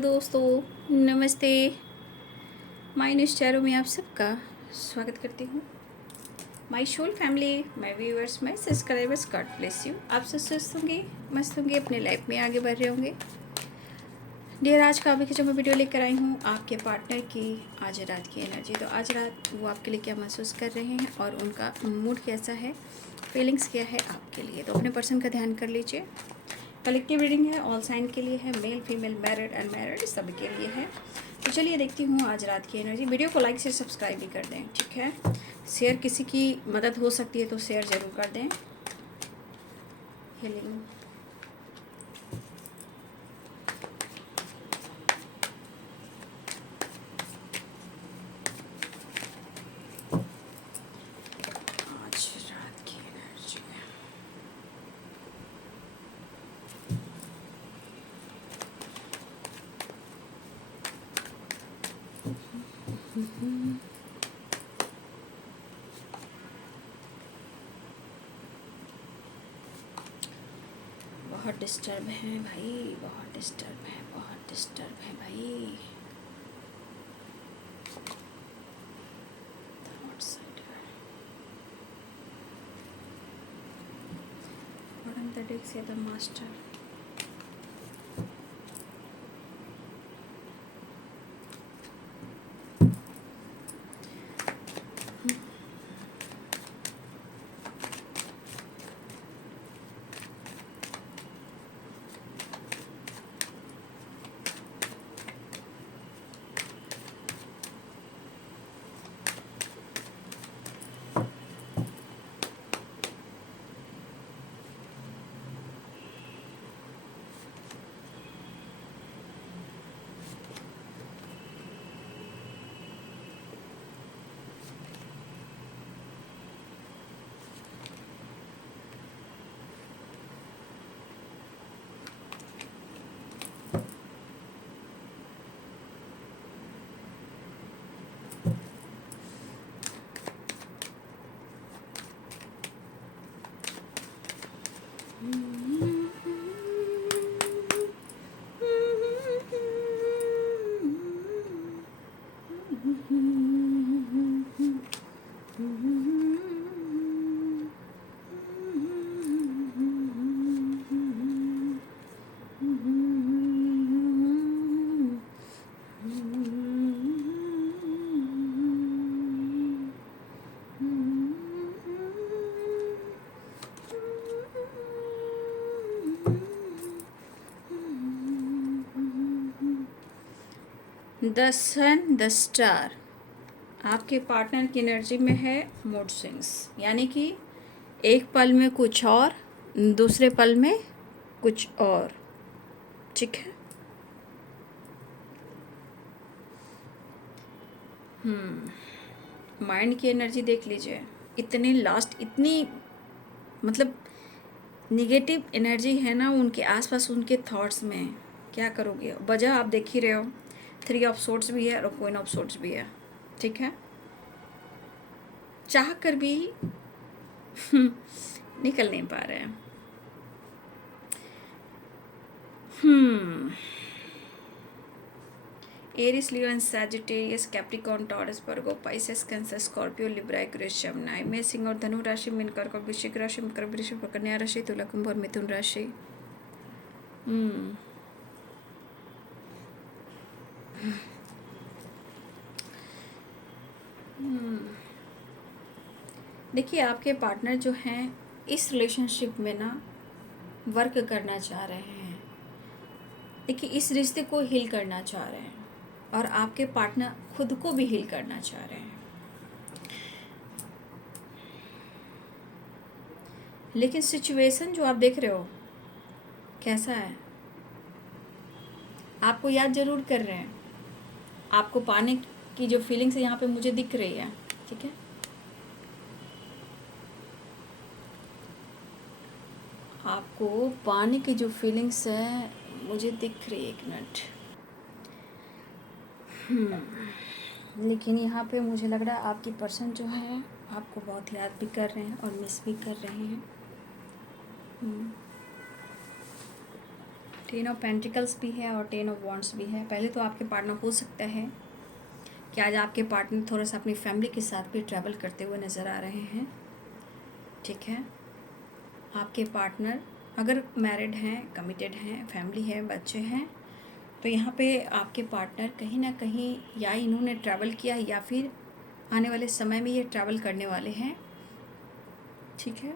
दोस्तों, नमस्ते। My news channel में आप सबका स्वागत करती हूँ। My soul family, my viewers, my subscribers, God bless you. आप सब स्वस्थ होंगे, मस्त होंगे, अपने लाइफ में आगे बढ़ रहे होंगे। डियर, आज का जो मैं वीडियो लेकर आई हूँ आपके पार्टनर की आज रात की एनर्जी। तो आज रात वो आपके लिए क्या महसूस कर रहे हैं और उनका मूड कैसा है, फीलिंग्स क्या है आपके लिए। तो अपने पर्सन का ध्यान कर लीजिए। कलेक्टिव रीडिंग है, ऑल साइन के लिए है, मेल फीमेल मैरिड अनमैरिड सभी के लिए है। तो चलिए देखती हूँ आज रात की एनर्जी। वीडियो को लाइक से सब्सक्राइब भी कर दें, ठीक है। शेयर, किसी की मदद हो सकती है तो शेयर ज़रूर कर दें। हीलिंग आज रात की एनर्जी। बहुत डिस्टर्ब है भाई, बहुत डिस्टर्ब है, बहुत डिस्टर्ब है भाई। What the deck say the master? The sun, the star आपके पार्टनर की एनर्जी में है। मूड स्विंग्स, यानी कि एक पल में कुछ और, दूसरे पल में कुछ और, ठीक है। माइंड की एनर्जी देख लीजिए। इतनी मतलब निगेटिव एनर्जी है ना उनके आसपास, उनके थॉट्स में। क्या करोगे, वजह आप देख ही रहे हो। 3 ऑफ सोर्ड्स भी है और क्वीन ऑफ सोर्ड्स भी है, ठीक है। चाह कर भी निकल नहीं पा रहे हैं। Aries, Leo and Sagittarius, Capricorn, Taurus, Virgo, Pisces, Cancer, Scorpio, Libra, Aquarius, Gemini, Mesh, Singh और धनु राशि, मीन, कर्क, वृश्चिक राशि, मकर, वृषभ, कन्या राशि, तुला, कुंभ और मिथुन राशि। देखिए, आपके पार्टनर जो हैं इस रिलेशनशिप में ना वर्क करना चाह रहे हैं। देखिए, इस रिश्ते को हील करना चाह रहे हैं और आपके पार्टनर खुद को भी हील करना चाह रहे हैं। लेकिन सिचुएशन जो आप देख रहे हो कैसा है, आपको याद जरूर कर रहे हैं। आपको पाने की जो फीलिंग्स है यहाँ पे मुझे दिख रही है, ठीक है। आपको पाने की जो फीलिंग्स है मुझे दिख रही है, एक मिनट। लेकिन यहाँ पे मुझे लग रहा है आपकी पर्सन जो है आपको बहुत याद भी कर रहे हैं और मिस भी कर रहे हैं, टेन ऑफ पेंटिकल्स भी है और टेन ऑफ वॉन्ड्स भी है। पहले तो आपके पार्टनर हो सकता है कि आज आपके पार्टनर थोड़ा सा अपनी फैमिली के साथ भी ट्रैवल करते हुए नज़र आ रहे हैं। ठीक है, आपके पार्टनर अगर मैरिड हैं, कमिटेड हैं, फैमिली है, बच्चे हैं, तो यहाँ पे आपके पार्टनर कहीं ना कहीं या इन्होंने ट्रैवल किया या फिर आने वाले समय में ये ट्रैवल करने वाले हैं। ठीक है,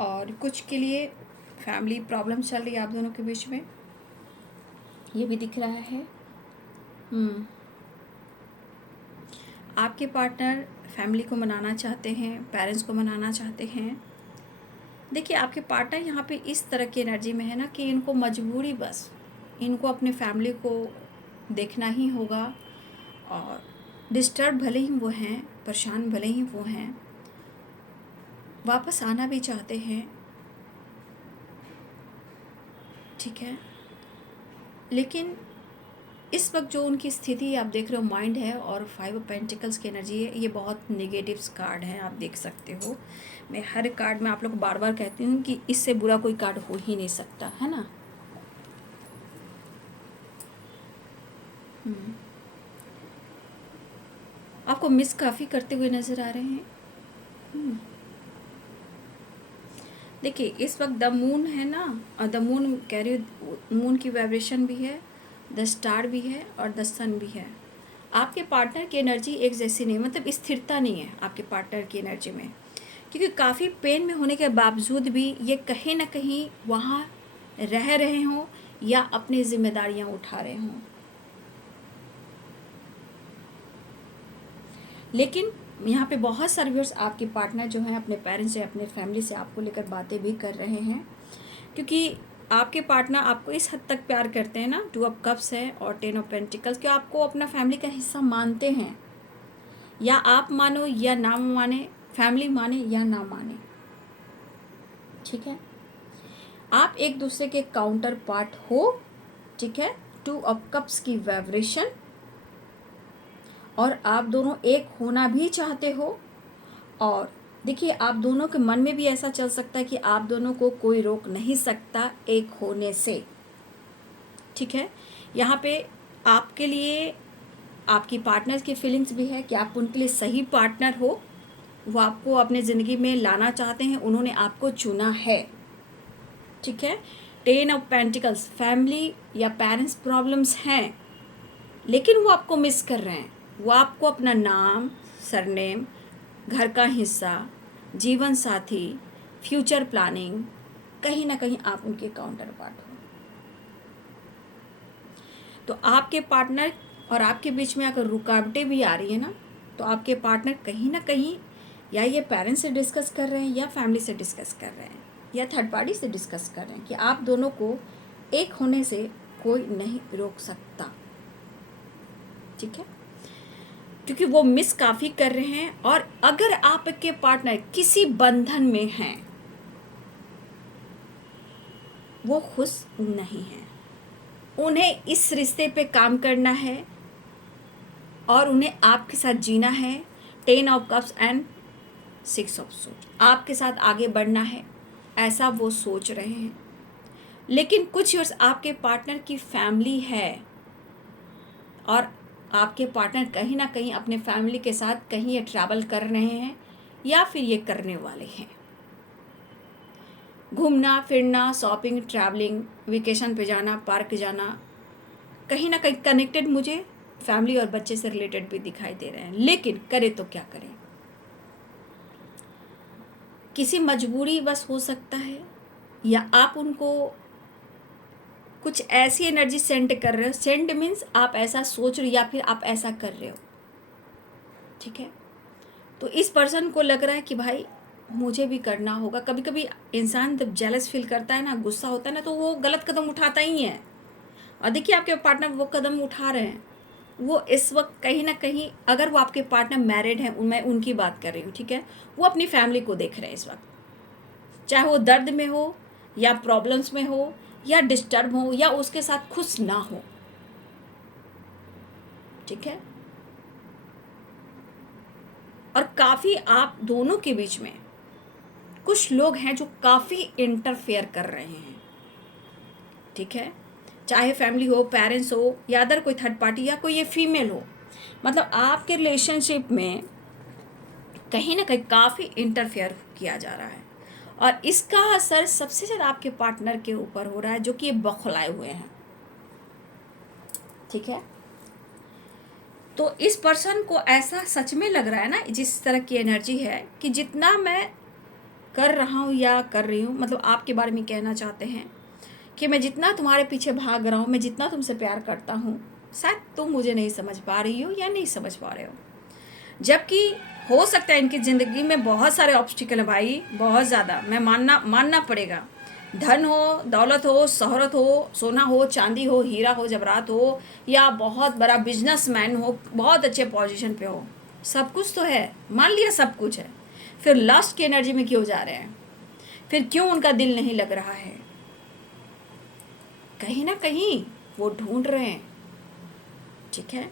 और कुछ के लिए फैमिली प्रॉब्लम चल रही है आप दोनों के बीच में, ये भी दिख रहा है। आपके पार्टनर फैमिली को मनाना चाहते हैं, पेरेंट्स को मनाना चाहते हैं। देखिए, आपके पार्टनर यहाँ पे इस तरह की एनर्जी में है ना कि इनको मजबूरी, बस इनको अपने फैमिली को देखना ही होगा। और डिस्टर्ब भले ही वो हैं, परेशान भले ही वो हैं, वापस आना भी चाहते हैं। ठीक है, लेकिन इस वक्त जो उनकी स्थिति आप देख रहे हो, माइंड है और 5 ऑफ पेंटिकल्स की एनर्जी है, ये बहुत नेगेटिव कार्ड है, आप देख सकते हो। मैं हर कार्ड में आप लोग को बार बार कहती हूँ कि इससे बुरा कोई कार्ड हो ही नहीं सकता, है ना। आपको मिस काफ़ी करते हुए नज़र आ रहे हैं। देखिए, इस वक्त द मून है ना, और द मून कह रही हूँ, मून की वाइब्रेशन भी है, द स्टार भी है और द सन भी है। आपके पार्टनर की एनर्जी एक जैसी नहीं, मतलब स्थिरता नहीं है आपके पार्टनर की एनर्जी में, क्योंकि काफ़ी पेन में होने के बावजूद भी ये कहीं ना कहीं वहाँ रह रहे हों या अपनी जिम्मेदारियाँ उठा रहे हों। लेकिन यहाँ पे बहुत सारे व्यूअर्स आपके पार्टनर जो हैं अपने पेरेंट्स से, अपने फैमिली से आपको लेकर बातें भी कर रहे हैं, क्योंकि आपके पार्टनर आपको इस हद तक प्यार करते हैं ना, 2 ऑफ कप्स है और 10 ऑफ पेंटिकल्स, कि आपको अपना फैमिली का हिस्सा मानते हैं। या आप मानो या ना माने, फैमिली माने या ना माने, ठीक है, आप एक दूसरे के काउंटर पार्ट हो। ठीक है, 2 ऑफ कप्स की वाइब्रेशन, और आप दोनों एक होना भी चाहते हो। और देखिए, आप दोनों के मन में भी ऐसा चल सकता है कि आप दोनों को कोई रोक नहीं सकता एक होने से। ठीक है, यहाँ पे आपके लिए आपकी पार्टनर्स की फीलिंग्स भी है कि आप उनके लिए सही पार्टनर हो, वो आपको अपने ज़िंदगी में लाना चाहते हैं, उन्होंने आपको चुना है। ठीक है, 10 ऑफ पेंटिकल्स, फैमिली या पेरेंट्स प्रॉब्लम्स हैं, लेकिन वो आपको मिस कर रहे हैं। वो आपको अपना नाम, सरनेम, घर का हिस्सा, जीवन साथी, फ्यूचर प्लानिंग, कहीं ना कहीं आप उनके काउंटर पार्ट हो। तो आपके पार्टनर और आपके बीच में अगर रुकावटें भी आ रही है ना, तो आपके पार्टनर कहीं ना कहीं या ये पेरेंट्स से डिस्कस कर रहे हैं या फैमिली से डिस्कस कर रहे हैं या थर्ड पार्टी से डिस्कस कर रहे हैं कि आप दोनों को एक होने से कोई नहीं रोक सकता। ठीक है, क्योंकि वो मिस काफ़ी कर रहे हैं। और अगर आपके पार्टनर किसी बंधन में हैं, वो खुश नहीं है, उन्हें इस रिश्ते पे काम करना है और उन्हें आपके साथ जीना है। 10 of cups and 6 of suit, आपके साथ आगे बढ़ना है, ऐसा वो सोच रहे हैं। लेकिन कुछ इयर्स आपके पार्टनर की फैमिली है और आपके पार्टनर कहीं ना कहीं अपने फैमिली के साथ कहीं ये ट्रैवल कर रहे हैं या फिर ये करने वाले हैं। घूमना फिरना, शॉपिंग, ट्रैवलिंग, वेकेशन पे जाना, पार्क जाना, कहीं ना कहीं कनेक्टेड मुझे फैमिली और बच्चे से रिलेटेड भी दिखाई दे रहे हैं। लेकिन करें तो क्या करें, किसी मजबूरी बस हो सकता है, या आप उनको कुछ ऐसी एनर्जी सेंड कर रहे हो। सेंड मीन्स आप ऐसा सोच रहे हो या फिर आप ऐसा कर रहे हो। ठीक है, तो इस पर्सन को लग रहा है कि भाई मुझे भी करना होगा। कभी कभी इंसान जब जेलस फील करता है ना, गुस्सा होता है ना, तो वो गलत कदम उठाता ही है। और देखिए, आपके पार्टनर वो कदम उठा रहे हैं। वो इस वक्त कहीं ना कहीं, अगर वो आपके पार्टनर मैरिड हैं, मैं उनकी बात कर रही हूँ, ठीक है, वो अपनी फैमिली को देख रहे हैं इस वक्त, चाहे वो दर्द में हो या प्रॉब्लम्स में हो या डिस्टर्ब हो या उसके साथ खुश ना हो। ठीक है, और काफ़ी आप दोनों के बीच में कुछ लोग हैं जो काफ़ी इंटरफेयर कर रहे हैं। ठीक है, चाहे फैमिली हो, पेरेंट्स हो, या अदर कोई थर्ड पार्टी, या कोई ये फीमेल हो, मतलब आपके रिलेशनशिप में कहीं ना कहीं काफ़ी इंटरफेयर किया जा रहा है। और इसका असर सबसे ज़्यादा आपके पार्टनर के ऊपर हो रहा है, जो कि ये बौखलाए हुए हैं। ठीक है, तो इस पर्सन को ऐसा सच में लग रहा है ना, जिस तरह की एनर्जी है, कि जितना मैं कर रहा हूँ या कर रही हूँ, मतलब आपके बारे में कहना चाहते हैं कि मैं जितना तुम्हारे पीछे भाग रहा हूँ, मैं जितना तुमसे प्यार करता हूँ, शायद तुम मुझे नहीं समझ पा रही हो या नहीं समझ पा रहे हो। जबकि हो सकता है इनकी ज़िंदगी में बहुत सारे ऑब्स्टिकल है भाई, बहुत ज़्यादा, मैं मानना पड़ेगा। धन हो, दौलत हो, शोहरत हो, सोना हो, चांदी हो, हीरा हो, जवाहरात हो, या बहुत बड़ा बिजनेसमैन हो, बहुत अच्छे पोजीशन पे हो, सब कुछ तो है, मान लिया सब कुछ है, फिर लास्ट की एनर्जी में क्यों जा रहे हैं? फिर क्यों उनका दिल नहीं लग रहा है? कहीं ना कहीं वो ढूंढ रहे हैं। ठीक है,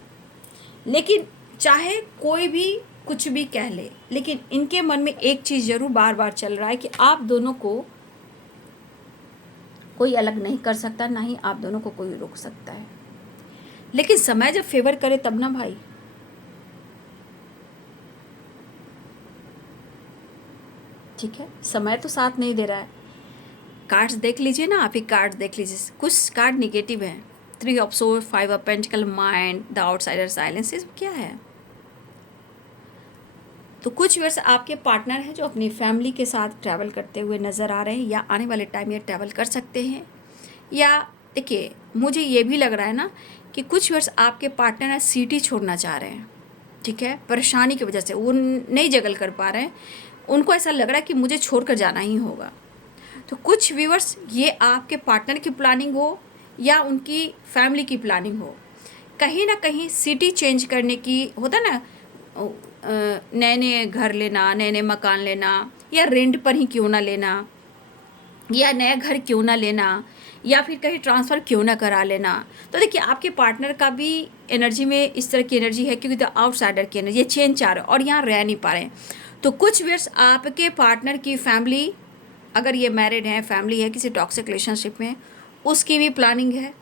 लेकिन चाहे कोई भी कुछ भी कह ले, लेकिन इनके मन में एक चीज़ ज़रूर बार बार चल रहा है कि आप दोनों को कोई अलग नहीं कर सकता, ना ही आप दोनों को कोई रोक सकता है। लेकिन समय जब फेवर करे तब ना भाई। ठीक है, समय तो साथ नहीं दे रहा है। कार्ड्स देख लीजिए ना, आप ही कार्ड्स देख लीजिए, कुछ कार्ड निगेटिव हैं। 3 of sword, 5 of pentacle, mind, the outsider, silence, ये सब क्या है? तो कुछ वर्ष आपके पार्टनर हैं जो अपनी फैमिली के साथ ट्रैवल करते हुए नज़र आ रहे हैं, या आने वाले टाइम में ट्रैवल कर सकते हैं। या देखिए, मुझे ये भी लग रहा है ना कि कुछ वर्ष आपके पार्टनर सिटी छोड़ना चाह रहे हैं। ठीक है, परेशानी की वजह से वो नहीं जगल कर पा रहे हैं, उनको ऐसा लग रहा है कि मुझे छोड़कर जाना ही होगा। तो कुछ व्यूअर्स, ये आपके पार्टनर की प्लानिंग हो या उनकी फैमिली की प्लानिंग हो, कहीं ना कहीं सिटी चेंज करने की, होता ना, नए नए घर लेना, नए नए मकान लेना, या रेंट पर ही क्यों ना लेना, या नया घर क्यों ना लेना, या फिर कहीं ट्रांसफ़र क्यों ना करा लेना। तो देखिए, आपके पार्टनर का भी एनर्जी में इस तरह की एनर्जी है, क्योंकि द आउटसाइडर की एनर्जी, ये चेंज चाह रहे और यहाँ रह नहीं पा रहे हैं। तो कुछ वर्ष आपके पार्टनर की फैमिली, अगर ये मैरिड है, फैमिली है, किसी टॉक्सिक रिलेशनशिप में, उसकी भी प्लानिंग है,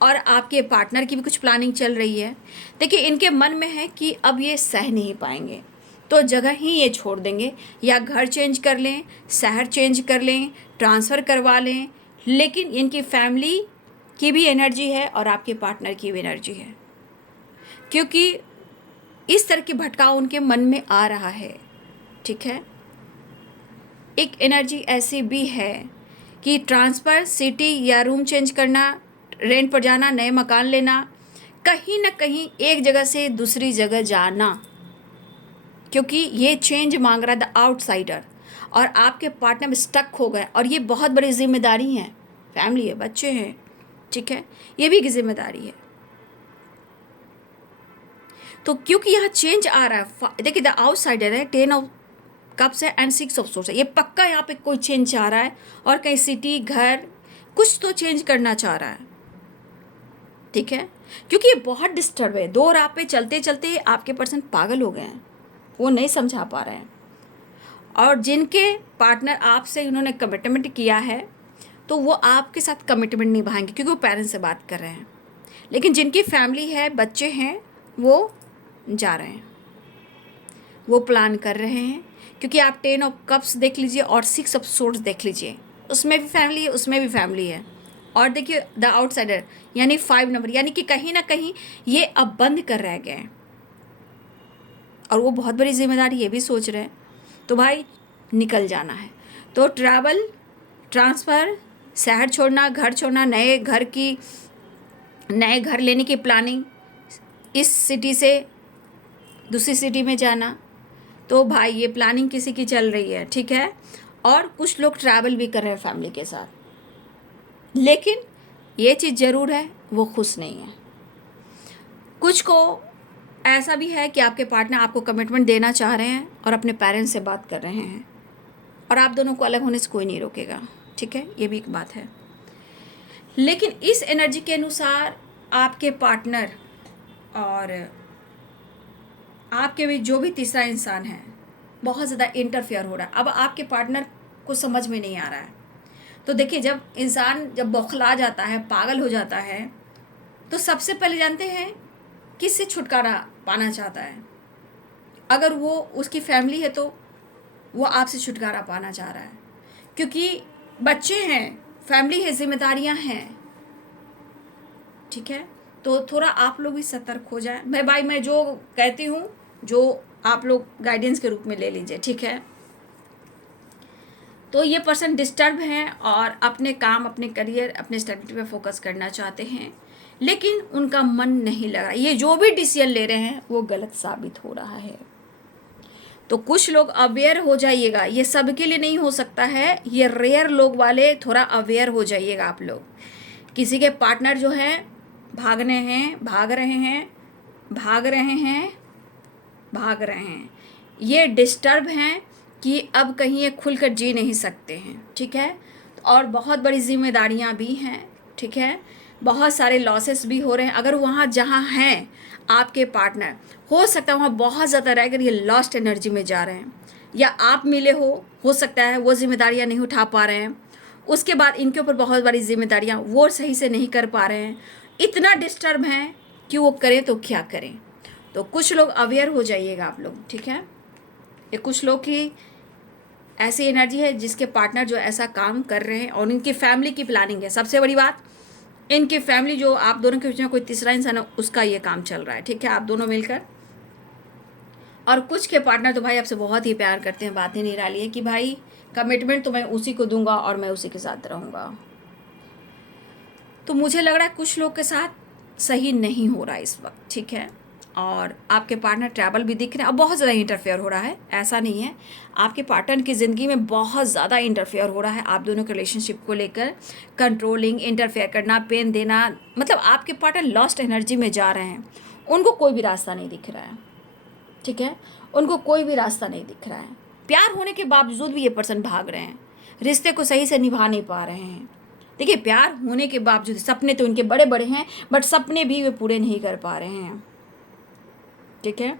और आपके पार्टनर की भी कुछ प्लानिंग चल रही है। देखिए, इनके मन में है कि अब ये सह नहीं पाएंगे, तो जगह ही ये छोड़ देंगे, या घर चेंज कर लें, शहर चेंज कर लें, ट्रांसफ़र करवा लें। लेकिन इनकी फैमिली की भी एनर्जी है और आपके पार्टनर की भी एनर्जी है, क्योंकि इस तरह की भटकाव उनके मन में आ रहा है। ठीक है, एक एनर्जी ऐसी भी है कि ट्रांसफ़र, सिटी या रूम चेंज करना, रेंट पर जाना, नए मकान लेना, कहीं ना कहीं एक जगह से दूसरी जगह जाना, क्योंकि ये चेंज मांग रहा है द आउटसाइडर, और आपके पार्टनर में स्टक हो गए, और ये बहुत बड़ी जिम्मेदारी है, फैमिली है, बच्चे हैं। ठीक है, ये भी एक जिम्मेदारी है। तो क्योंकि यहाँ चेंज आ रहा है, देखिए द आउटसाइडर है, 10 ऑफ कप्स है एंड 6 ऑफ सोर्स है, ये पक्का यहाँ पे कोई चेंज चाह रहा है, और कहीं सिटी, घर, कुछ तो चेंज करना चाह रहा है। ठीक है, क्योंकि ये बहुत डिस्टर्ब है, दो राह पे चलते चलते आपके पर्सन पागल हो गए हैं, वो नहीं समझा पा रहे हैं। और जिनके पार्टनर आपसे उन्होंने कमिटमेंट किया है, तो वो आपके साथ कमिटमेंट निभाएंगे, क्योंकि वो पेरेंट्स से बात कर रहे हैं। लेकिन जिनकी फैमिली है, बच्चे हैं, वो जा रहे हैं, वो प्लान कर रहे हैं। क्योंकि आप 10 ऑफ कप्स देख लीजिए और 6 ऑफ सोर्ड्स देख लीजिए, उसमें भी फैमिली है, उसमें भी फैमिली है। और देखिए द आउटसाइडर यानी 5 नंबर, यानी कि कहीं ना कहीं ये अब बंद कर रह गए हैं, और वो बहुत बड़ी जिम्मेदारी ये भी सोच रहे हैं। तो भाई निकल जाना है, तो ट्रैवल, ट्रांसफ़र, शहर छोड़ना, घर छोड़ना, नए घर लेने की प्लानिंग, इस सिटी से दूसरी सिटी में जाना। तो भाई ये प्लानिंग किसी की चल रही है। ठीक है, और कुछ लोग ट्रैवल भी कर रहे हैं फैमिली के साथ, लेकिन ये चीज़ ज़रूर है, वो खुश नहीं है। कुछ को ऐसा भी है कि आपके पार्टनर आपको कमिटमेंट देना चाह रहे हैं और अपने पेरेंट्स से बात कर रहे हैं, और आप दोनों को अलग होने से कोई नहीं रोकेगा। ठीक है, ये भी एक बात है। लेकिन इस एनर्जी के अनुसार आपके पार्टनर और आपके भी जो भी तीसरा इंसान है, बहुत ज़्यादा इंटरफेयर हो रहा है। अब आपके पार्टनर को समझ में नहीं आ रहा है, तो देखिए, जब इंसान जब बौखला जाता है, पागल हो जाता है, तो सबसे पहले जानते हैं किससे छुटकारा पाना चाहता है। अगर वो उसकी फैमिली है तो वो आपसे छुटकारा पाना चाह रहा है, क्योंकि बच्चे हैं, फैमिली है, जिम्मेदारियां हैं। ठीक है, तो थोड़ा आप लोग भी सतर्क हो जाए। मैं जो कहती हूँ, जो आप लोग गाइडेंस के रूप में ले लीजिए। ठीक है, तो ये पर्सन डिस्टर्ब हैं और अपने काम, अपने करियर, अपने स्टडी पे फोकस करना चाहते हैं, लेकिन उनका मन नहीं लगा। ये जो भी डिसीजन ले रहे हैं वो गलत साबित हो रहा है। तो कुछ लोग अवेयर हो जाइएगा, ये सबके लिए नहीं हो सकता है, ये रेयर लोग वाले थोड़ा अवेयर हो जाइएगा आप लोग। किसी के पार्टनर जो है भाग रहे हैं, भाग रहे हैं, भाग रहे हैं, भाग रहे हैं, ये डिस्टर्ब हैं कि अब कहीं ये खुलकर जी नहीं सकते हैं। ठीक है, और बहुत बड़ी जिम्मेदारियां भी हैं। ठीक है, बहुत सारे लॉसेस भी हो रहे हैं। अगर वहाँ जहाँ हैं आपके पार्टनर, हो सकता है वहाँ बहुत ज़्यादा रहकर ये लॉस्ट एनर्जी में जा रहे हैं, या आप मिले हो सकता है वो जिम्मेदारियाँ नहीं उठा पा रहे हैं, उसके बाद इनके ऊपर बहुत बड़ी जिम्मेदारियाँ वो सही से नहीं कर पा रहे हैं, इतना डिस्टर्ब हैं कि वो करें तो क्या करें। तो कुछ लोग अवेयर हो जाइएगा आप लोग। ठीक है, ये कुछ लोग की ऐसी एनर्जी है जिसके पार्टनर जो ऐसा काम कर रहे हैं, और इनकी फैमिली की प्लानिंग है। सबसे बड़ी बात, इनकी फैमिली, जो आप दोनों के बीच में कोई तीसरा इंसान है, उसका ये काम चल रहा है। ठीक है, आप दोनों मिलकर। और कुछ के पार्टनर तो भाई आपसे बहुत ही प्यार करते हैं, बात ही निराली है कि भाई कमिटमेंट तो मैं उसी को दूंगा और मैं उसी के साथ रहूँगा। तो मुझे लग रहा है कुछ लोग के साथ सही नहीं हो रहा है इस वक्त। ठीक है, और आपके पार्टनर ट्रैवल भी दिख रहे हैं, और बहुत ज़्यादा इंटरफेयर हो रहा है। ऐसा नहीं है, आपके पार्टनर की ज़िंदगी में बहुत ज़्यादा इंटरफेयर हो रहा है आप दोनों के रिलेशनशिप को लेकर। कंट्रोलिंग, इंटरफेयर करना, पेन देना, मतलब आपके पार्टनर लॉस्ट एनर्जी में जा रहे हैं। उनको कोई भी रास्ता नहीं दिख रहा है। ठीक है, उनको कोई भी रास्ता नहीं दिख रहा है। प्यार होने के बावजूद भी ये पर्सन भाग रहे हैं, रिश्ते को सही से निभा नहीं पा रहे हैं। देखिए, प्यार होने के बावजूद सपने तो उनके बड़े बड़े हैं, बट सपने भी वे पूरे नहीं कर पा रहे हैं। ठीक है,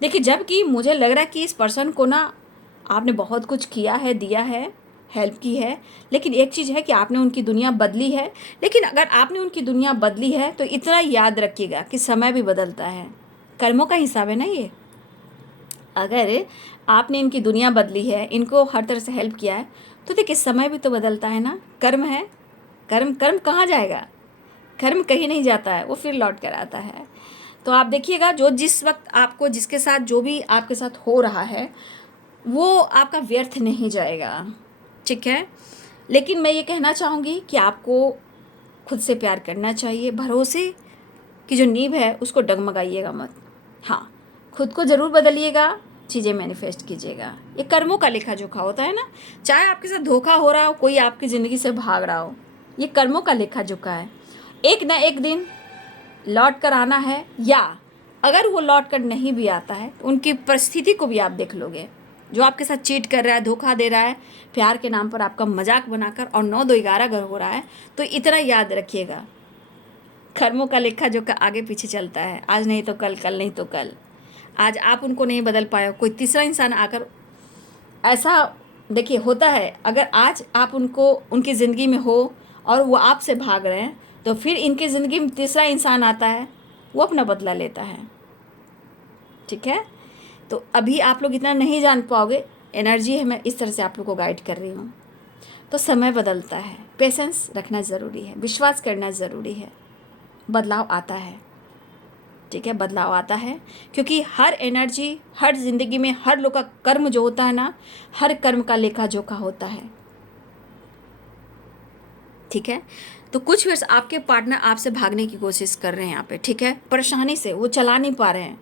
देखिए, जबकि मुझे लग रहा है कि इस पर्सन को ना आपने बहुत कुछ किया है, दिया है, हेल्प की है, लेकिन एक चीज़ है कि आपने उनकी दुनिया बदली है। लेकिन अगर आपने उनकी दुनिया बदली है तो इतना याद रखिएगा कि समय भी बदलता है, कर्मों का हिसाब है ना ये। अगर आपने इनकी दुनिया बदली है, इनको हर तरह से हेल्प किया है, तो देखिए समय भी तो बदलता है ना। कर्म है, कर्म कर्म कहाँ जाएगा? कर्म कहीं नहीं जाता है, वो फिर लौट कर आता है। तो आप देखिएगा, जो जिस वक्त आपको, जिसके साथ जो भी आपके साथ हो रहा है, वो आपका व्यर्थ नहीं जाएगा। ठीक है, लेकिन मैं ये कहना चाहूँगी कि आपको खुद से प्यार करना चाहिए। भरोसे की जो नींव है उसको डगमगाइएगा मत। हाँ, खुद को ज़रूर बदलिएगा, चीज़ें मैनिफेस्ट कीजिएगा। ये कर्मों का लेखा जोखा होता है ना। चाहे आपके साथ धोखा हो रहा हो, कोई आपकी ज़िंदगी से भाग रहा हो, ये कर्मों का लेखा जोखा है। एक ना एक दिन लौट कर आना है, या अगर वो लौट कर नहीं भी आता है तो उनकी परिस्थिति को भी आप देख लोगे। जो आपके साथ चीट कर रहा है, धोखा दे रहा है, प्यार के नाम पर आपका मजाक बनाकर, और 9-2-11 अगर हो रहा है, तो इतना याद रखिएगा, कर्मों का लेखा जोखा आगे पीछे चलता है। आज नहीं तो कल, कल नहीं तो कल। आज आप उनको नहीं बदल पाए हो, कोई तीसरा इंसान आकर, ऐसा देखिए होता है। अगर आज आप उनको, उनकी ज़िंदगी में हो और वो आपसे भाग रहे हैं, तो फिर इनकी ज़िंदगी में तीसरा इंसान आता है, वो अपना बदला लेता है। ठीक है, तो अभी आप लोग इतना नहीं जान पाओगे, एनर्जी है, मैं इस तरह से आप लोग को गाइड कर रही हूँ। तो समय बदलता है, पेशेंस रखना ज़रूरी है, विश्वास करना ज़रूरी है। बदलाव आता है। ठीक है, बदलाव आता है, क्योंकि हर एनर्जी, हर ज़िंदगी में हर लोग का कर्म जो होता है ना, हर कर्म का लेखा जोखा होता है। ठीक है, तो कुछ वर्ष आपके पार्टनर आपसे भागने की कोशिश कर रहे हैं यहाँ पे। ठीक है, परेशानी से वो चला नहीं पा रहे हैं,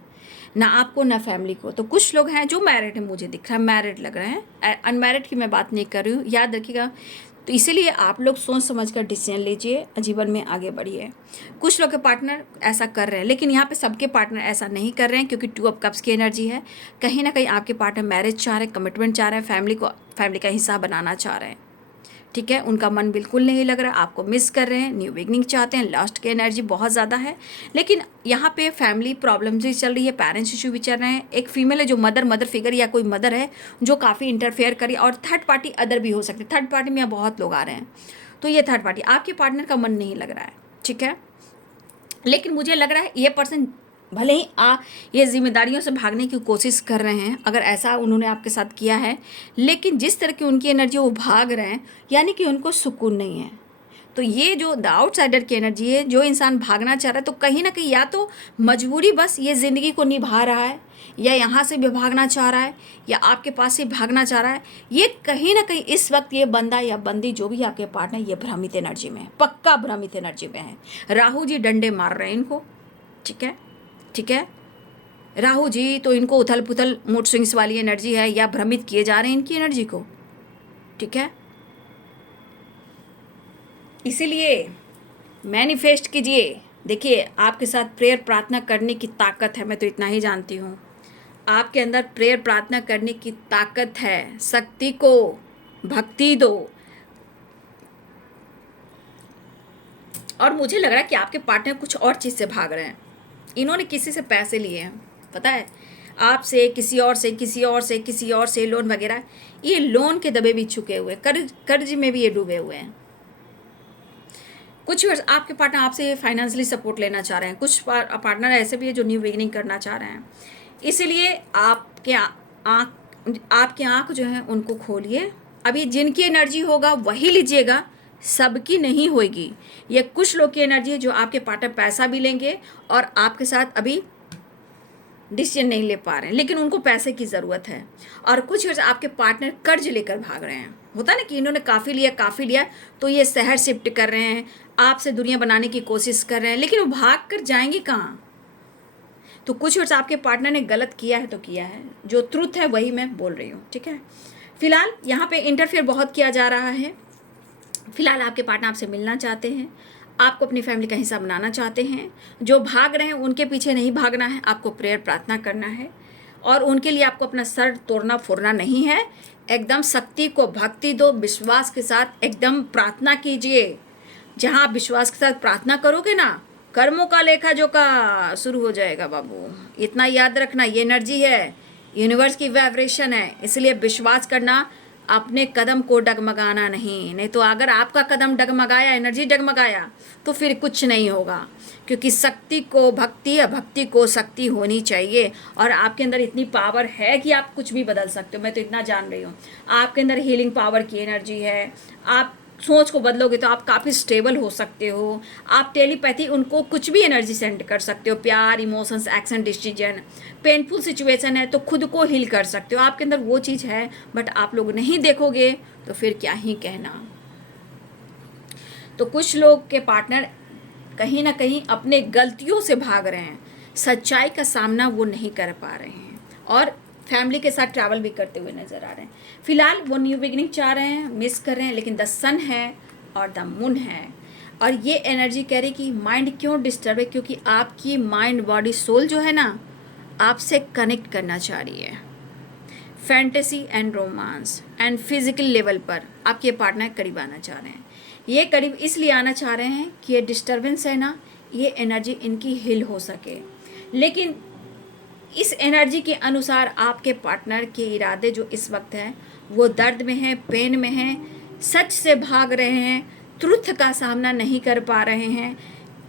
ना आपको ना फैमिली को। तो कुछ लोग हैं जो मैरिड है, मुझे दिख रहा है मैरिड लग रहे हैं, अनमैरिड की मैं बात नहीं कर रही हूँ, याद रखिएगा। तो इसीलिए आप लोग सोच समझ कर डिसीजन लीजिए, जीवन में आगे बढ़िए। कुछ लोग के पार्टनर ऐसा कर रहे हैं, लेकिन यहाँ पे सबके पार्टनर ऐसा नहीं कर रहे हैं, क्योंकि 2 ऑफ कप्स की एनर्जी है। कहीं ना कहीं आपके पार्टनर मैरिज चाह रहे हैं, कमिटमेंट चाह रहे हैं, फैमिली का हिस्सा बनाना चाह रहे हैं। ठीक है, उनका मन बिल्कुल नहीं लग रहा, आपको मिस कर रहे हैं, न्यू बिगनिंग चाहते हैं, लास्ट की एनर्जी बहुत ज़्यादा है। लेकिन यहाँ पे फैमिली प्रॉब्लम्स भी चल रही है, पेरेंट्स इशू भी चल रहे हैं। एक फीमेल है जो मदर फिगर या कोई मदर है जो काफ़ी इंटरफेयर करी, और थर्ड पार्टी अदर भी हो सकती है। थर्ड पार्टी में यहाँ बहुत लोग आ रहे हैं, तो ये थर्ड पार्टी, आपके पार्टनर का मन नहीं लग रहा है, ठीक है। लेकिन मुझे लग रहा है ये पर्सन भले ही ये जिम्मेदारियों से भागने की कोशिश कर रहे हैं, अगर ऐसा उन्होंने आपके साथ किया है, लेकिन जिस तरह की उनकी एनर्जी वो भाग रहे हैं, यानी कि उनको सुकून नहीं है। तो ये जो द आउटसाइडर की एनर्जी है, जो इंसान भागना चाह रहा है, तो कहीं ना कहीं या तो मजबूरी बस ये ज़िंदगी को निभा रहा है, या यहाँ से भी भागना चाह रहा है, या आपके पास से भागना चाह रहा है। ये कहीं ना कहीं इस वक्त ये बंदा या बंदी जो भी आपके पार्टनर, ये भ्रमित एनर्जी में है, पक्का भ्रमित एनर्जी में है। राहु जी डंडे मार रहे हैं इनको, ठीक है, ठीक है। राहु जी तो इनको उथल पुथल मूड स्विंग्स वाली एनर्जी है, या भ्रमित किए जा रहे हैं इनकी एनर्जी को, ठीक है। इसीलिए मैनिफेस्ट कीजिए। देखिए, आपके साथ प्रेयर प्रार्थना करने की ताकत है, मैं तो इतना ही जानती हूँ। आपके अंदर प्रेयर प्रार्थना करने की ताकत है। शक्ति को भक्ति दो। और मुझे लग रहा है कि आपके पार्टनर कुछ और चीज़ से भाग रहे हैं। इन्होंने किसी से पैसे लिए हैं, पता है, आपसे, किसी और से, किसी और से, किसी और से लोन वगैरह। ये लोन के दबे भी चुके हुए, कर्ज में भी ये डूबे हुए हैं। कुछ आपके पार्टनर आपसे फाइनेंशियली सपोर्ट लेना चाह रहे हैं। कुछ पार्टनर ऐसे भी है जो न्यू बिगिनिंग करना चाह रहे हैं। इसलिए आपके आँख जो है उनको खोलिए। अभी जिनकी एनर्जी होगा वही लीजिएगा, सबकी नहीं होगी। ये कुछ लोग की एनर्जी है जो आपके पार्टनर पैसा भी लेंगे और आपके साथ अभी डिसीजन नहीं ले पा रहे हैं, लेकिन उनको पैसे की ज़रूरत है। और कुछ आपके पार्टनर कर्ज लेकर भाग रहे हैं। होता है ना कि इन्होंने काफ़ी लिया, तो ये शहर शिफ्ट कर रहे हैं, आपसे दुनिया बनाने की कोशिश कर रहे हैं, लेकिन वो भाग कर जाएंगे कहाँ। तो कुछ वर्ष आपके पार्टनर ने गलत किया है तो किया है, जो ट्रुथ है वही मैं बोल रही हूँ, ठीक है। फिलहाल यहाँ पे इंटरफेयर बहुत किया जा रहा है। फिलहाल आपके पार्टनर आपसे मिलना चाहते हैं, आपको अपनी फैमिली का हिस्सा बनाना चाहते हैं। जो भाग रहे हैं उनके पीछे नहीं भागना है, आपको प्रेयर प्रार्थना करना है, और उनके लिए आपको अपना सर तोड़ना फोड़ना नहीं है। एकदम शक्ति को भक्ति दो, विश्वास के साथ एकदम प्रार्थना कीजिए। जहाँ आप विश्वास के साथ प्रार्थना करोगे ना, कर्मों का लेखा जोखा शुरू हो जाएगा बाबू। इतना याद रखना, ये एनर्जी है, यूनिवर्स की वाइब्रेशन है। इसलिए विश्वास करना, अपने कदम को डगमगाना नहीं तो अगर आपका कदम डगमगाया, एनर्जी डगमगाया, तो फिर कुछ नहीं होगा। क्योंकि शक्ति को भक्ति या भक्ति को शक्ति होनी चाहिए। और आपके अंदर इतनी पावर है कि आप कुछ भी बदल सकते हो, मैं तो इतना जान रही हूँ। आपके अंदर हीलिंग पावर की एनर्जी है। आप सोच को बदलोगे तो आप काफ़ी स्टेबल हो सकते हो। आप टेलीपैथी उनको कुछ भी एनर्जी सेंड कर सकते हो, प्यार, emotions, action, decision. Painful situation है तो खुद को हील कर सकते हो, आपके अंदर वो चीज़ है। बट आप लोग नहीं देखोगे तो फिर क्या ही कहना। तो कुछ लोग के पार्टनर कहीं ना कहीं अपने गलतियों से भाग रहे हैं, सच्चाई का सामना वो नहीं कर पा रहे हैं, और फैमिली के साथ ट्रैवल भी करते हुए नज़र आ रहे हैं। फिलहाल वो न्यू बिगिनिंग चाह रहे हैं, मिस कर रहे हैं, लेकिन द सन है और द मून है। और ये एनर्जी कह रही कि माइंड क्यों डिस्टर्ब है, क्योंकि आपकी माइंड बॉडी सोल जो है ना, आपसे कनेक्ट करना चाह रही है। Fantasy and romance and physical level पर आपके पार्टनर करीब आना चाह रहे हैं। ये करीब इसलिए आना चाह रहे हैं कि ये डिस्टर्बेंस है ना, ये एनर्जी इनकी हिल हो सके। लेकिन इस एनर्जी के अनुसार आपके पार्टनर के इरादे जो इस वक्त हैं वो दर्द में हैं, पेन में हैं, सच से भाग रहे हैं, ट्रुथ का सामना नहीं कर पा रहे हैं।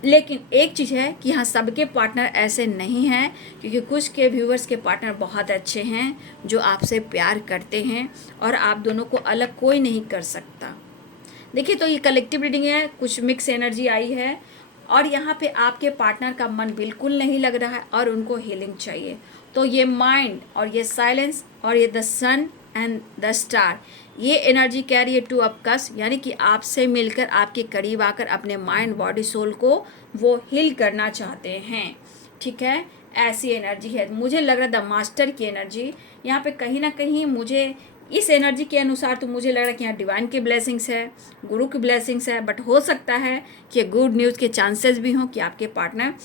लेकिन एक चीज़ है कि हाँ, सबके पार्टनर ऐसे नहीं हैं, क्योंकि कुछ के व्यूवर्स के पार्टनर बहुत अच्छे हैं जो आपसे प्यार करते हैं, और आप दोनों को अलग कोई नहीं कर सकता। देखिए, तो ये कलेक्टिव रीडिंग है, कुछ मिक्स एनर्जी आई है, और यहाँ पे आपके पार्टनर का मन बिल्कुल नहीं लग रहा है और उनको हीलिंग चाहिए। तो ये माइंड और ये साइलेंस और ये the sun and the star, ये एनर्जी कह रही है टू अप कस, यानी कि आपसे मिलकर आपके करीब आकर अपने माइंड बॉडी सोल को वो हील करना चाहते हैं, ठीक है। ऐसी एनर्जी है। मुझे लग रहा है द मास्टर की एनर्जी यहाँ पे कहीं ना कहीं, मुझे इस एनर्जी के अनुसार तो मुझे लग रहा है कि यहाँ डिवाइन की ब्लेसिंग्स है, गुरु की ब्लेसिंग्स है। बट हो सकता है कि गुड न्यूज़ के चांसेस भी हों कि आपके पार्टनर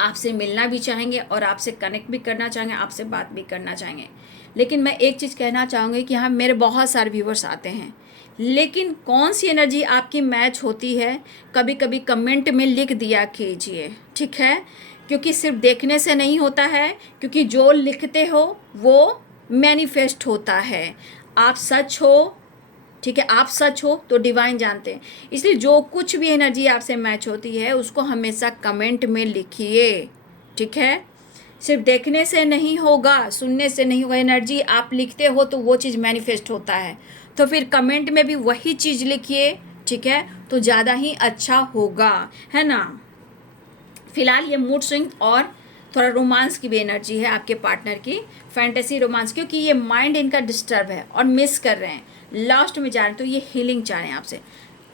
आपसे मिलना भी चाहेंगे और आपसे कनेक्ट भी करना चाहेंगे, आपसे बात भी करना चाहेंगे। लेकिन मैं एक चीज़ कहना चाहूँगी कि हाँ, मेरे बहुत सारे व्यूवर्स आते हैं, लेकिन कौन सी एनर्जी आपकी मैच होती है कभी कभी कमेंट में लिख दिया कीजिए, ठीक है। क्योंकि सिर्फ देखने से नहीं होता है, क्योंकि जो लिखते हो वो मैनिफेस्ट होता है। आप सच हो, ठीक है, आप सच हो तो डिवाइन जानते हैं। इसलिए जो कुछ भी एनर्जी आपसे मैच होती है उसको हमेशा कमेंट में लिखिए, ठीक है। सिर्फ देखने से नहीं होगा, सुनने से नहीं होगा, एनर्जी आप लिखते हो तो वो चीज़ मैनिफेस्ट होता है। तो फिर कमेंट में भी वही चीज़ लिखिए, ठीक है, तो ज़्यादा ही अच्छा होगा, है ना। फिलहाल ये मूड स्विंग और थोड़ा रोमांस की भी एनर्जी है आपके पार्टनर की, फैंटेसी रोमांस, क्योंकि ये माइंड इनका डिस्टर्ब है और मिस कर रहे हैं, लास्ट में जा रहे हैं, तो ये हीलिंग चाह रहे हैं आपसे।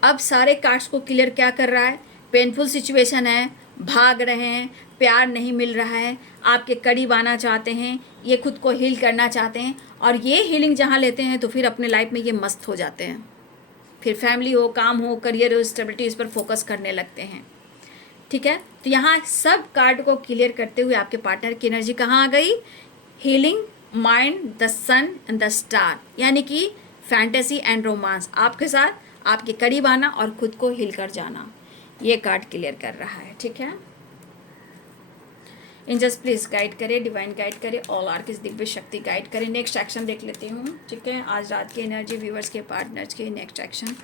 अब सारे कार्ड्स को क्लियर क्या कर रहा है, पेनफुल सिचुएशन है, भाग रहे हैं, प्यार नहीं मिल रहा है, आपके करीब आना चाहते हैं, ये खुद को हील करना चाहते हैं, और ये हीलिंग जहाँ लेते हैं तो फिर अपने लाइफ में ये मस्त हो जाते हैं। फिर फैमिली हो, काम हो, करियर हो, स्टेबिलिटी, इस पर फोकस करने लगते हैं, ठीक है। तो यहाँ सब कार्ड को क्लियर करते हुए आपके पार्टनर की एनर्जी कहाँ आ गई, healing, mind, the sun and the star, यानी कि फैंटेसी एंड रोमांस, आपके साथ आपके करीब आना और खुद को हील कर जाना, ये कार्ड क्लियर कर रहा है, ठीक है। एंजल्स प्लीज गाइड करें, डिवाइन गाइड करें, ऑल आर्किस दिव्य शक्ति गाइड करें। नेक्स्ट एक्शन देख लेती हूँ, ठीक है। आज रात की एनर्जी, व्यूवर्स के, पार्टनर्स के next action.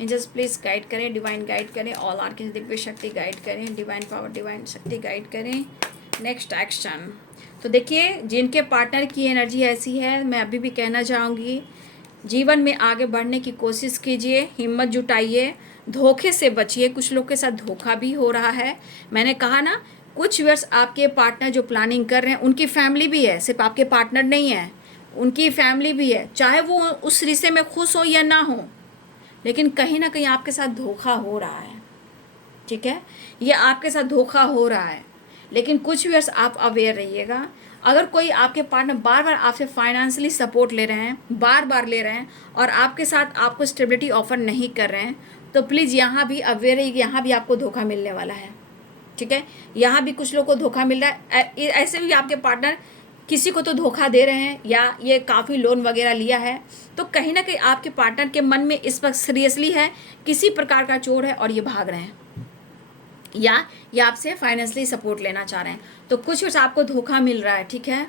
Angels please guide करें, डिवाइन गाइड करें, ऑल आर्किस दिव्य शक्ति गाइड करें, डिवाइन पावर, डिवाइन शक्ति गाइड करें। Next action. तो देखिए, जिनके पार्टनर की एनर्जी ऐसी है, मैं अभी भी कहना चाहूँगी, जीवन में आगे बढ़ने की कोशिश कीजिए, हिम्मत जुटाइए, धोखे से बचिए। कुछ लोग के साथ धोखा भी हो रहा है। मैंने कहा ना, कुछ वर्ष आपके पार्टनर जो प्लानिंग कर रहे हैं उनकी फैमिली भी है, सिर्फ आपके पार्टनर नहीं है, उनकी फैमिली भी है, चाहे वो उस रिश्ते में खुश हो या ना हो, लेकिन कहीं ना कहीं आपके साथ धोखा हो रहा है, ठीक है। ये आपके साथ धोखा हो रहा है, लेकिन कुछ वर्ष आप अवेयर रहिएगा। अगर कोई आपके पार्टनर बार बार आपसे फाइनेंशियली सपोर्ट ले रहे हैं, बार बार ले रहे हैं, और आपके साथ आपको स्टेबिलिटी ऑफर नहीं कर रहे हैं, तो प्लीज़ यहाँ भी अवेयर रहिए, यहाँ भी आपको धोखा मिलने वाला है, ठीक है। यहाँ भी कुछ लोगों को धोखा मिल रहा है। ऐसे भी आपके पार्टनर किसी को तो धोखा दे रहे हैं, या ये काफ़ी लोन वगैरह लिया है, तो कहीं ना कहीं आपके पार्टनर के मन में इस वक्त सीरियसली है, किसी प्रकार का चोर है और ये भाग रहे हैं, या ये आपसे फाइनेंशियली सपोर्ट लेना चाह रहे हैं। तो कुछ आपको धोखा मिल रहा है, ठीक है।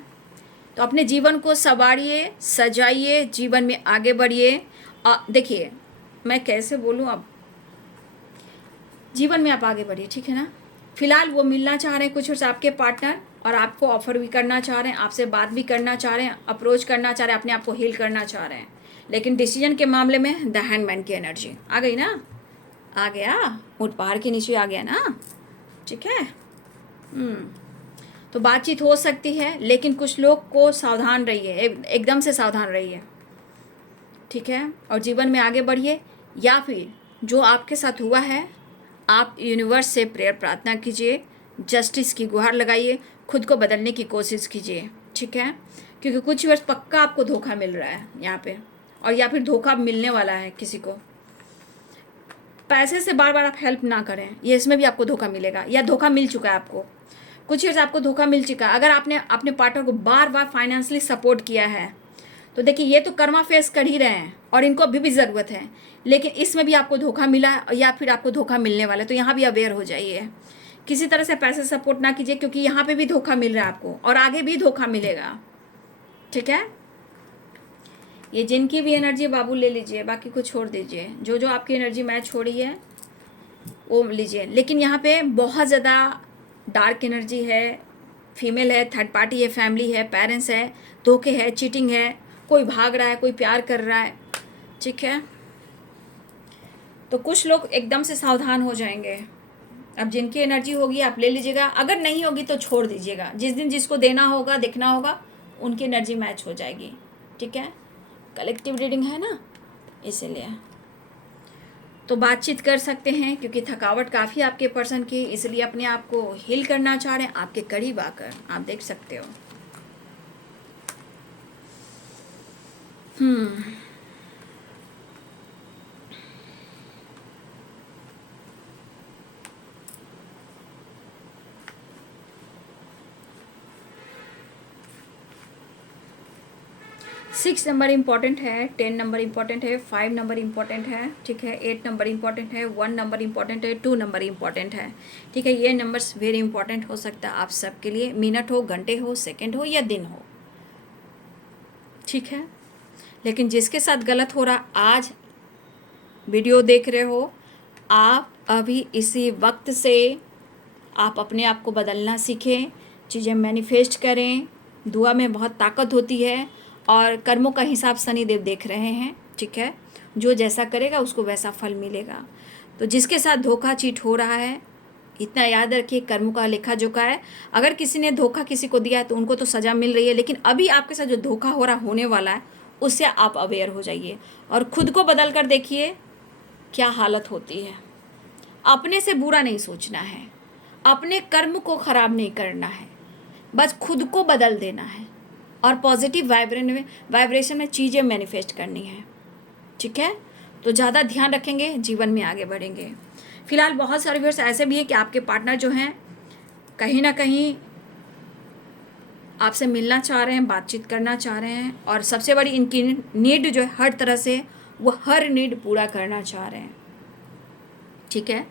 तो अपने जीवन को संवारिए, सजाइए, जीवन में आगे बढ़िए। देखिए, मैं कैसे बोलूँ, अब जीवन में आप आगे बढ़िए, ठीक है ना। फिलहाल वो मिलना चाह रहे हैं कुछ आपके पार्टनर, और आपको ऑफर भी करना चाह रहे हैं, आपसे बात भी करना चाह रहे हैं, अप्रोच करना चाह रहे हैं, अपने आप को हील करना चाह रहे हैं, लेकिन डिसीजन के मामले में द हैंडमैन की एनर्जी आ गई ना, आ गया, ऊँट पहाड़ के नीचे आ गया ना, ठीक है। तो बातचीत हो सकती है, लेकिन कुछ लोग को सावधान रहिए, एकदम से सावधान रहिए, ठीक है। और जीवन में आगे बढ़िए, या फिर जो आपके साथ हुआ है, आप यूनिवर्स से प्रेयर प्रार्थना कीजिए, जस्टिस की गुहार लगाइए, खुद को बदलने की कोशिश कीजिए, ठीक है। क्योंकि कुछ वर्ष पक्का आपको धोखा मिल रहा है यहाँ पे, और या फिर धोखा मिलने वाला है किसी को। पैसे से बार बार आप हेल्प ना करें, ये इसमें भी आपको धोखा मिलेगा, या धोखा मिल चुका है आपको, कुछ वर्ष आपको धोखा मिल चुका है। अगर आपने अपने पार्टनर को बार बार फाइनेंशियली सपोर्ट किया है, तो देखिए, ये तो कर्मा फेस कर ही रहे हैं और इनको अभी भी ज़रूरत है, लेकिन इसमें भी आपको धोखा मिला या फिर आपको धोखा मिलने वाला है, तो यहाँ भी अवेयर हो जाइए। किसी तरह से पैसे सपोर्ट ना कीजिए, क्योंकि यहाँ पे भी धोखा मिल रहा है आपको, और आगे भी धोखा मिलेगा, ठीक है। ये जिनकी भी एनर्जी बाबू ले लीजिए, बाकी को छोड़ दीजिए, जो जो आपकी एनर्जी मैच हो रही है वो लीजिए। लेकिन यहाँ पे बहुत ज़्यादा डार्क एनर्जी है, फीमेल है, थर्ड पार्टी है, फैमिली है, पेरेंट्स है, धोखे है, चीटिंग है, कोई भाग रहा है, कोई प्यार कर रहा है, ठीक है। तो कुछ लोग एकदम से सावधान हो जाएंगे। अब जिनकी एनर्जी होगी आप ले लीजिएगा, अगर नहीं होगी तो छोड़ दीजिएगा। जिस दिन जिसको देना होगा, देखना होगा, उनकी एनर्जी मैच हो जाएगी, ठीक है। कलेक्टिव रीडिंग है ना, इसीलिए तो बातचीत कर सकते हैं, क्योंकि थकावट काफ़ी आपके पर्सन की, इसलिए अपने आप को हील करना चाह रहे हैं, आपके करीब आकर आप देख सकते हो। 6 नंबर इम्पॉर्टेंट है, 10 नंबर इम्पॉर्टेंट है, 5 नंबर इम्पॉर्टेंट है, ठीक है, 8 नंबर इम्पॉर्टेंट है, 1 नंबर इम्पॉर्टेंट है, 2 नंबर इम्पॉर्टेंट है, ठीक है। ये नंबर्स वेरी इंपॉर्टेंट हो सकता है आप सबके लिए, मिनट हो, घंटे हो, सेकंड हो या दिन हो, ठीक है। लेकिन जिसके साथ गलत हो रहा, आज वीडियो देख रहे हो आप, अभी इसी वक्त से आप अपने आप को बदलना सीखें, चीज़ें मैनिफेस्ट करें। दुआ में बहुत ताकत होती है और कर्मों का हिसाब शनिदेव देख रहे हैं, ठीक है। जो जैसा करेगा उसको वैसा फल मिलेगा। तो जिसके साथ धोखा चीट हो रहा है, इतना याद रखिए, कर्मों का लेखा जोखा है। अगर किसी ने धोखा किसी को दिया है तो उनको तो सज़ा मिल रही है, लेकिन अभी आपके साथ जो धोखा हो रहा होने वाला है उससे आप अवेयर हो जाइए और खुद को बदल कर देखिए क्या हालत होती है। अपने से बुरा नहीं सोचना है, अपने कर्म को ख़राब नहीं करना है, बस खुद को बदल देना है और पॉजिटिव वाइब्रेशन में चीज़ें मैनिफेस्ट करनी है, ठीक है। तो ज़्यादा ध्यान रखेंगे, जीवन में आगे बढ़ेंगे। फिलहाल बहुत सारे व्यूअर्स ऐसे भी हैं कि आपके पार्टनर जो हैं कहीं ना कहीं आपसे मिलना चाह रहे हैं, बातचीत करना चाह रहे हैं, और सबसे बड़ी इनकी नीड जो है हर तरह से वो हर नीड पूरा करना चाह रहे हैं, ठीक है।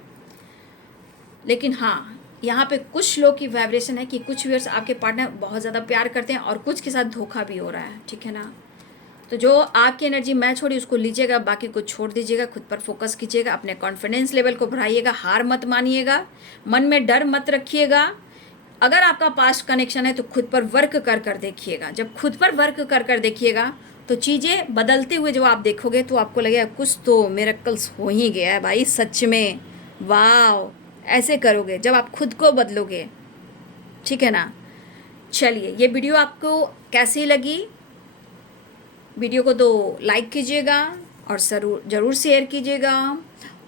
लेकिन हाँ, यहाँ पे कुछ लोग की वाइब्रेशन है कि कुछ व्यूअर्स आपके पार्टनर बहुत ज़्यादा प्यार करते हैं और कुछ के साथ धोखा भी हो रहा है, ठीक है ना। तो जो आपकी एनर्जी मैच हो रही है उसको लीजिएगा, बाकी को छोड़ दीजिएगा, खुद पर फोकस कीजिएगा, अपने कॉन्फिडेंस लेवल को बढ़ाइएगा, हार मत मानिएगा, मन में डर मत रखिएगा। अगर आपका पास्ट कनेक्शन है तो खुद पर वर्क कर कर देखिएगा। जब खुद पर वर्क कर कर देखिएगा तो चीज़ें बदलते हुए जो आप देखोगे तो आपको लगेगा कुछ तो मिरेकल्स हो ही गया है भाई, सच में, वाह। ऐसे करोगे जब आप खुद को बदलोगे, ठीक है ना। चलिए, ये वीडियो आपको कैसी लगी? वीडियो को तो लाइक कीजिएगा और ज़रूर शेयर कीजिएगा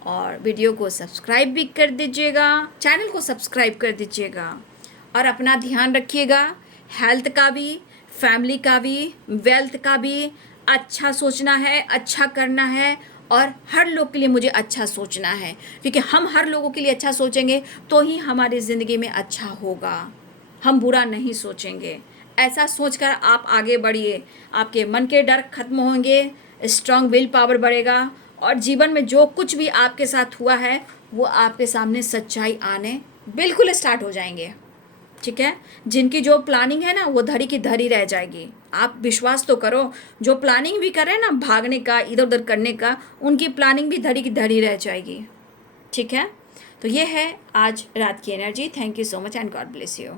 और वीडियो को सब्सक्राइब भी कर दीजिएगा, चैनल को सब्सक्राइब कर दीजिएगा और अपना ध्यान रखिएगा, हेल्थ का भी, फैमिली का भी, वेल्थ का भी। अच्छा सोचना है, अच्छा करना है और हर लोग के लिए मुझे अच्छा सोचना है, क्योंकि हम हर लोगों के लिए अच्छा सोचेंगे तो ही हमारी ज़िंदगी में अच्छा होगा। हम बुरा नहीं सोचेंगे। ऐसा सोचकर आप आगे बढ़िए, आपके मन के डर खत्म होंगे, स्ट्रांग विल पावर बढ़ेगा और जीवन में जो कुछ भी आपके साथ हुआ है वो आपके सामने सच्चाई आने बिल्कुल स्टार्ट हो जाएंगे, ठीक है। जिनकी जो प्लानिंग है ना वो धरी की धरी रह जाएगी। आप विश्वास तो करो, जो प्लानिंग भी करें ना भागने का, इधर उधर करने का, उनकी प्लानिंग भी धरी की धरी रह जाएगी, ठीक है। तो ये है आज रात की energy. Thank you so much and God bless you.